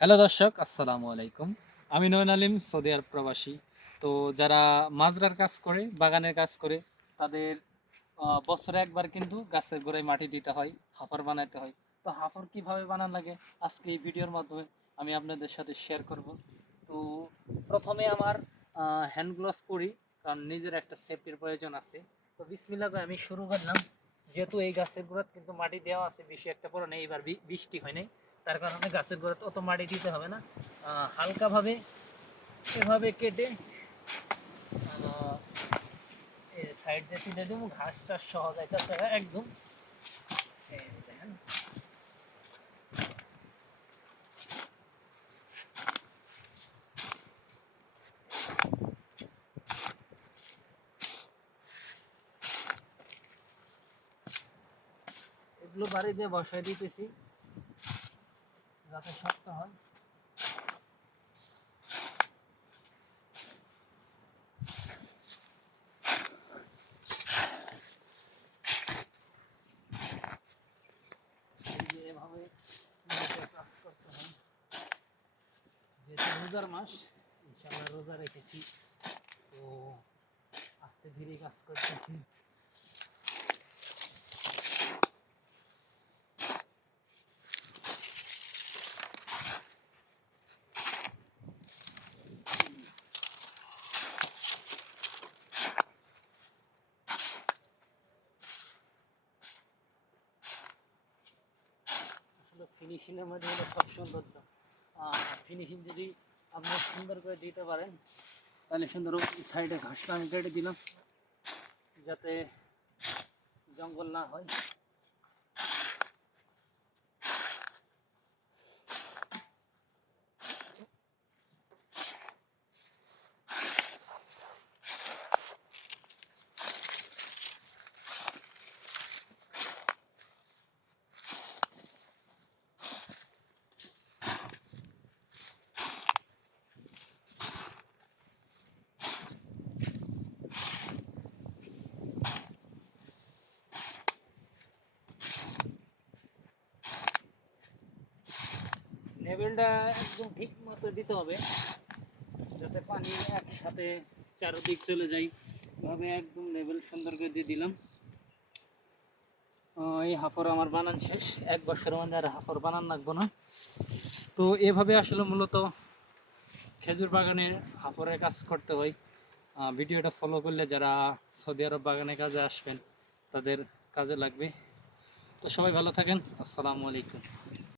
Hello দর্শক, আসসালামু আলাইকুম। আমি নয়ন আলিম, সৌদি আরব প্রবাসী। তো যারা মাজরার কাজ করে, বাগানের কাজ করে, তাদের বছরে একবার কিন্তু গাছের গোড়ায় মাটি দিতে হয়, হাফর বানাতে হয়। তো হাফর কিভাবে বানানো লাগে আজকে এই ভিডিওর মাধ্যমে আমি আপনাদের সাথে শেয়ার করব। তো প্রথমে আমার হ্যান্ড গ্লাভস পরি, কারণ নিজের একটা সেফটির প্রয়োজন আছে। তো বিসমিল্লাহ করে আমি শুরু করলাম। যেহেতু এই গাছের গোড়াত কিন্তু মাটি দেওয়া আছে, বেশি একটা পরে নেই, এবার বৃষ্টি হয় নাই, তার কারণে গাছের গোড়াতে অত মাটি দিতে হবে না। হালকাভাবে এভাবে কেটে সাইড দিয়ে তুলে দেবো, ঘাসটা সহজ একটা জায়গা একদম। দেখেন, এগুলো বাড়ি দিয়ে বসাই দিতেছি যাতে শক্ত হয়। এই যে এভাবে কাজ করতে হয়। যেহেতু রোজার মাস, ইনশাআল্লাহ রোজা রেখেছি, তো আস্তে ধীরে কাজ করতেছি। ফিনিশিংয়ের মধ্যে হলো সব সৌন্দর্য। ফিনিশিং যদি আপনি সুন্দর করে দিতে পারেন, তাহলে সুন্দর সাইডে ঘাসটা আমি কেটে দিলাম যাতে জঙ্গল না হয়। লেভেলটা একদম ঠিক মতো দিতে হবে যাতে পানি একসাথে চারদিক চলে যায়। এভাবে একদম লেভেল সুন্দর করে দিয়ে দিলাম। এই হাফর আমার বানান শেষ, এক বছরের মধ্যে আর হাফর বানান লাগবো না। তো এভাবে আসলে মূলত খেজুর বাগানে হাফরের কাজ করতে হয়। ভিডিওটা ফলো করলে যারা সৌদি আরব বাগানে কাজে আসবেন তাদের কাজে লাগবে। তো সবাই ভালো থাকেন, আসসালামু আলাইকুম।